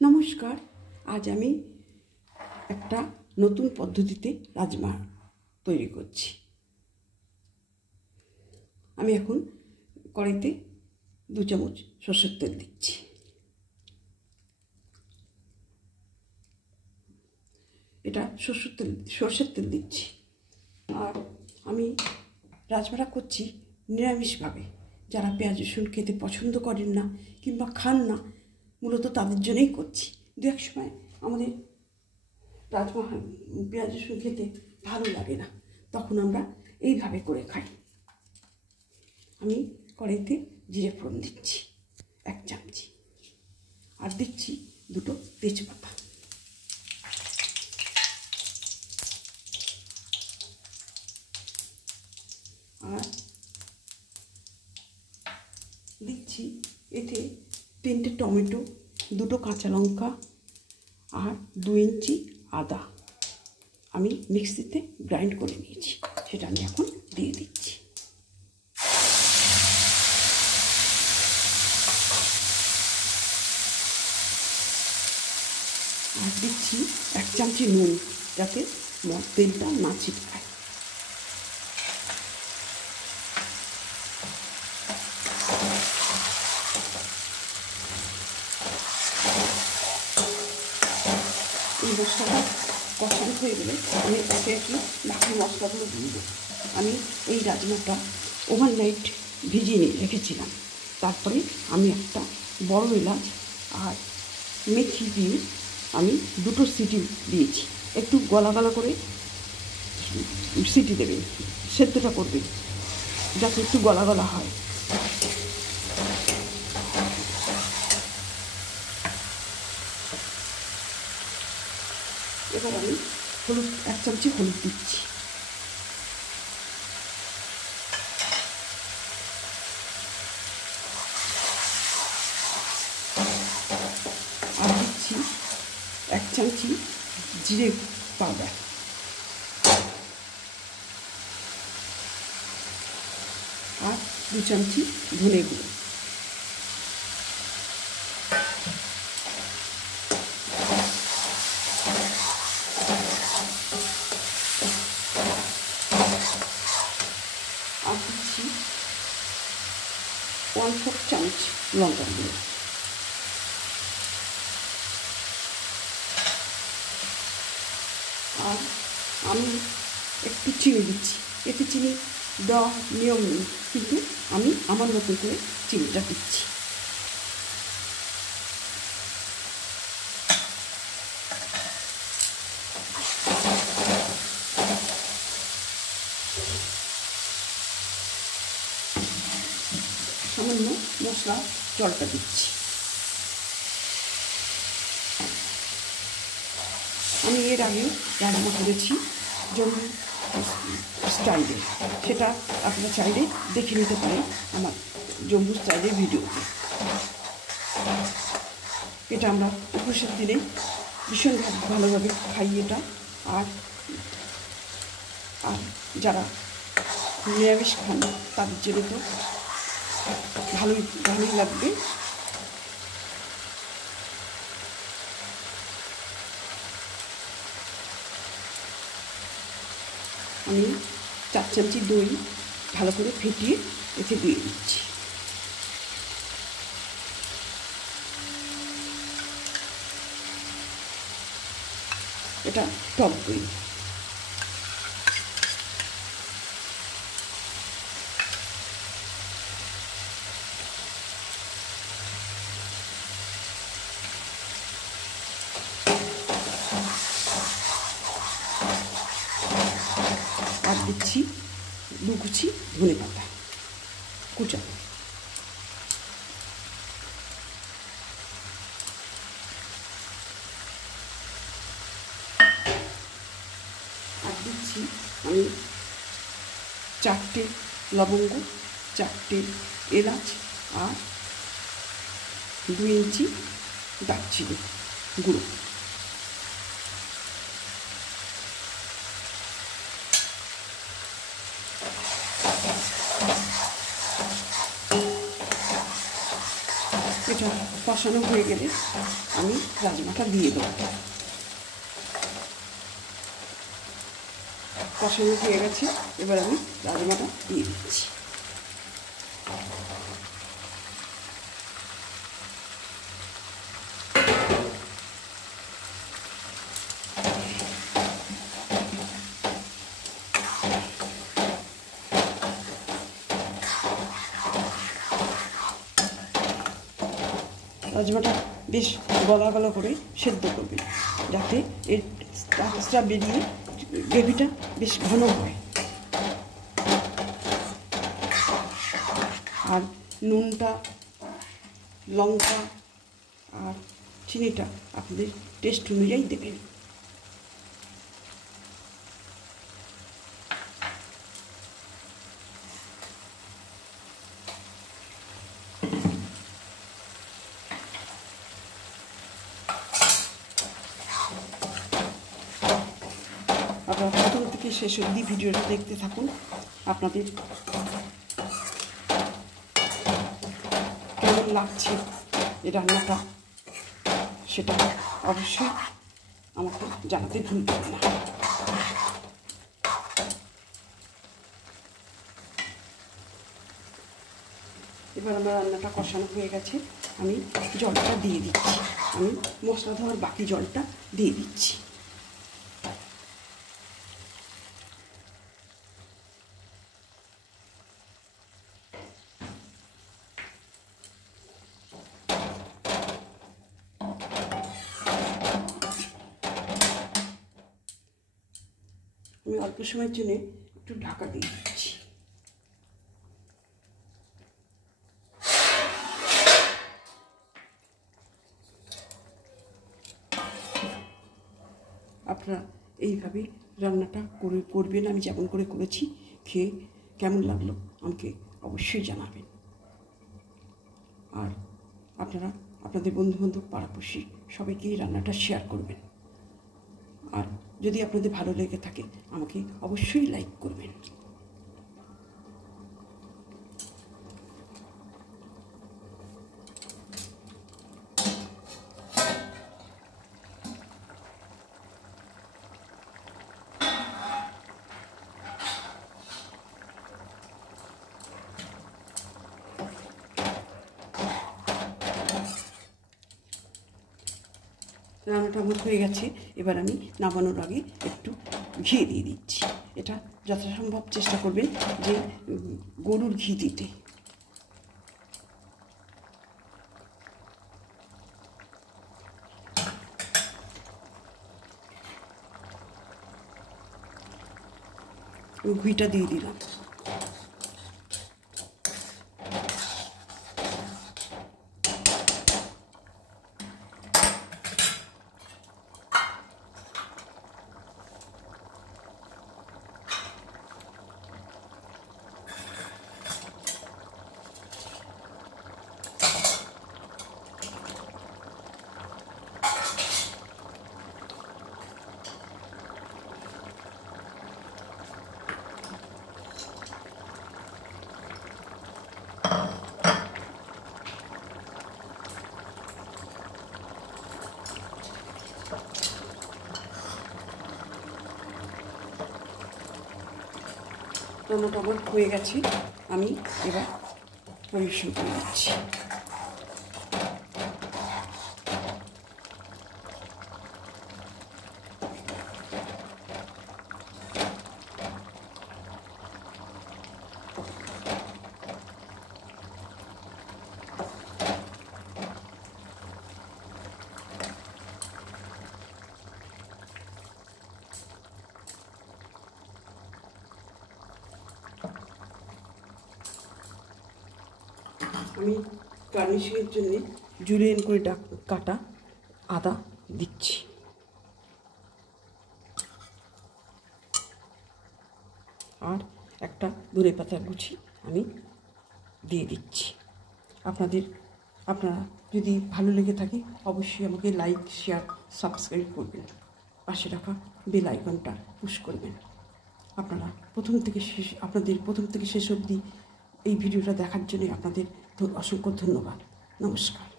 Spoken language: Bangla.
নমস্কার। আজ আমি একটা নতুন পদ্ধতিতে রাজমা তৈরি করছি। আমি এখন কড়াইতে 2 চামচ সরষের তেল দিচ্ছি। এটা সরষের তেল দিচ্ছি। আর আমি রাজমাটা করছি নিরামিষভাবে। যারা পেঁয়াজ রসুন খেতে পছন্দ করেন না কিংবা খান না, মূলত তাদের জন্যই করছি। দু এক সময় আমাদের রাজমা পেঁয়াজ রসুন খেতে ভালো লাগে না, তখন আমরা এইভাবে করে খাই। আমি কড়াইতে জিরে ফোড়ন দিচ্ছি 1 চামচি, আর দিচ্ছি 2টো তেজপাতা। আর দিচ্ছি এতে 3টে টমেটো, 2টো কাঁচা লঙ্কা আর 2 ইঞ্চি আদা আমি মিক্সিতে গ্রাইন্ড করে নিয়েছি, সেটা আমি এখন দিয়ে দিচ্ছি। আর দিচ্ছি 1 চামচি নুন, যাতে তেলটা না ছিটকায়। এই মশলাটা কষানো হয়ে গেলে আমি একে একে বাকি মশলাগুলো দিয়ে দেবো। আমি এই রাজমাটা ওভারনাইট ভিজিয়ে রেখেছিলাম। তারপরে আমি একটা বড় এলাচ আর মেথি দিয়ে আমি 2টো সিটি দিয়েছি। একটু গলা গলা করে সিটি দেবেন, সেদ্ধটা করবেন যাতে একটু গলা গলা হয়। এবার আমি হলুদ 1 চামচি হলুদ দিচ্ছি। আর দিচ্ছি 1 চামচি জিরে পাউডার। আর 2 চামচি ধনে গুঁড়ো। আর দিচ্ছি 1/4 চামচ লঙ্কা গুঁড়ো। আর আমি একটু চিনি দিচ্ছি। এতে চিনি দেওয়া নিয়ম নেই, কিন্তু আমি আমার মতো করে চিনিটা দিচ্ছি। সামান্য মশলা জলটা দিচ্ছি। আমি এর আগে রান্না করেছি জম্মু স্টাইলে, সেটা আপনারা চাইলে দেখে নিতে পারেন আমার জম্মু স্টাইলের ভিডিওতে। এটা আমরা উপোসের দিনে ভীষণ ভালোভাবে খাই এটা। আর আর যারা নিরামিষ খান তাদের জন্য তো ভালোই লাগবে। আমি 4 চামচি দই ভালো করে ফেটিয়ে এতে দিয়ে দিচ্ছি। এটা টক দই। আর দিচ্ছি 2 কুচি ধনে পাতা কুচা। আর দিচ্ছি আমি 4টে লবঙ্গ, 4টে এলাচ আর 2 ইঞ্চি দারচিনি গুঁড়ো। এটা কষানো হয়ে গেলে আমি রাজমাটা দিয়ে দেবো। কষানো হয়ে গেছে, এবার আমি রাজমাটা দিয়ে দিচ্ছি। রাজমাটা বেশ গলা গলা করে সেদ্ধ করবে, যাতে এর টাচটা বেরিয়ে গ্রেভিটা বেশ ঘন হয়। আর নুনটা, লঙ্কা আর চিনিটা আপনাদের টেস্ট অনুযায়ী দেবেন। আপনারা প্রথম থেকে শেষ অবধি ভিডিওটা দেখতে থাকুন। আপনাদের কেমন লাগছে এই রান্নাটা সেটা অবশ্যই আমাকে জানাতে ভুলবেন না। এবার আমার রান্নাটা কষানো হয়ে গেছে, আমি জলটা দিয়ে দিচ্ছি। আমি মশলা ধোয়ার বাকি জলটা দিয়ে দিচ্ছি। আমি অল্প সময়ের জন্য একটু ঢাকা দিয়ে দিচ্ছি। আপনারা এইভাবে রান্নাটা করবেন, আমি যেমন করে করেছি। খেয়ে কেমন লাগলো আমাকে অবশ্যই জানাবেন। আর আপনারা আপনাদের বন্ধুবান্ধব পাড়াপড়শি সবাইকে এই রান্নাটা শেয়ার করবেন। আর যদি আপনাদের ভালো লেগে থাকে আমাকে অবশ্যই লাইক করবেন। রান্নাটা আমার হয়ে গেছে, এবার আমি নামানোর আগে একটু ঘি দিয়ে দিচ্ছি। এটা যথাসম্ভব চেষ্টা করবেন যে গরুর ঘি দিতে। ঘিটা দিয়ে দিলাম। রান্নাটা আমার হয়ে গেছে, আমি এবার পরিবেশন করে দিচ্ছি। আমি গার্নিশিংয়ের জন্য জুলিয়েন করে কাটা আদা দিচ্ছি। আর একটা ধনে পাতা কুচি আমি দিয়ে দিচ্ছি। আপনারা যদি ভালো লেগে থাকে অবশ্যই আমাকে লাইক, শেয়ার, সাবস্ক্রাইব করবেন। পাশে রাখা বেল আইকনটা পুশ করবেন। আপনাদের প্রথম থেকে শেষ অবধি এই ভিডিওটা দেখার জন্য আপনাদের অসংখ্য ধন্যবাদ। নমস্কার।